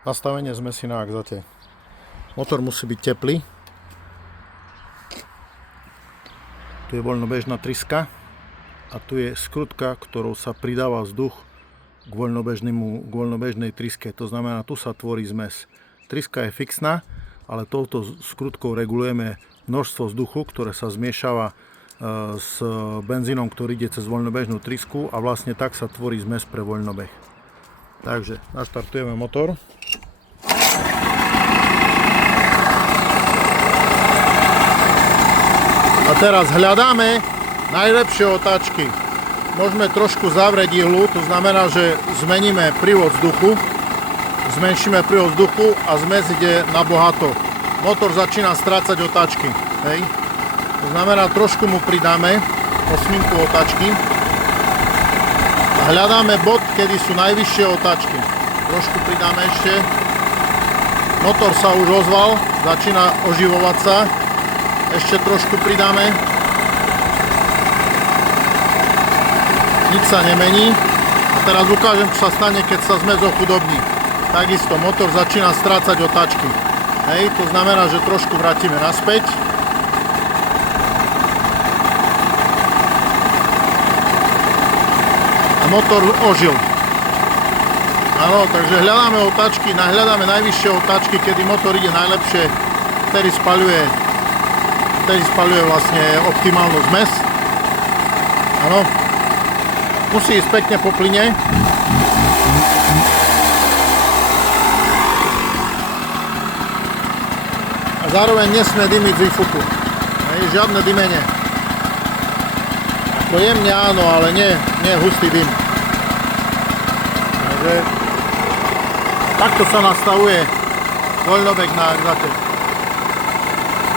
Nastavenie zmesi na axate. Motor musí byť teplý. Tu je voľnobežná tryska a tu je skrutka, ktorou sa pridáva vzduch k voľnobežnej tryske. To znamená, tu sa tvorí zmes. Tryska je fixná, ale touto skrutkou regulujeme množstvo vzduchu, ktoré sa zmiešava s benzínom, ktorý ide cez voľnobežnú trysku, a vlastne tak sa tvorí zmes pre voľnobeh. Takže naštartujeme motor. A teraz hľadáme najlepšie otáčky. Môžeme trošku zavrieť ihlu, to znamená, že zmeníme prívod vzduchu, zmenšíme prívod vzduchu a zmes ide na bohato. Motor začína strácať otáčky. Hej. To znamená, trošku mu pridáme osminku otáčky a hľadáme bod, kedy sú najvyššie otáčky. Trošku pridáme ešte. Motor sa už ozval, začína oživovať sa. Ešte trošku pridáme. Nič sa nemení. A teraz ukážem, čo sa stane, keď sa zmes ochudobní. Takisto motor začína strácať otáčky. Hej, to znamená, že trošku vrátime naspäť. A motor ožil. Áno, takže hľadáme otáčky, hľadáme najvyššie otáčky, kedy motor ide najlepšie, ktorý spaľuje vlastne optimálnu zmes. Áno. Musí ísť pekne po plyne. A zároveň nesmie dymiť z výfuku. Žiadne dymenie. Ako jemne áno, ale nie hustý dym. Takže takto sa nastavuje voľnobeh na axate.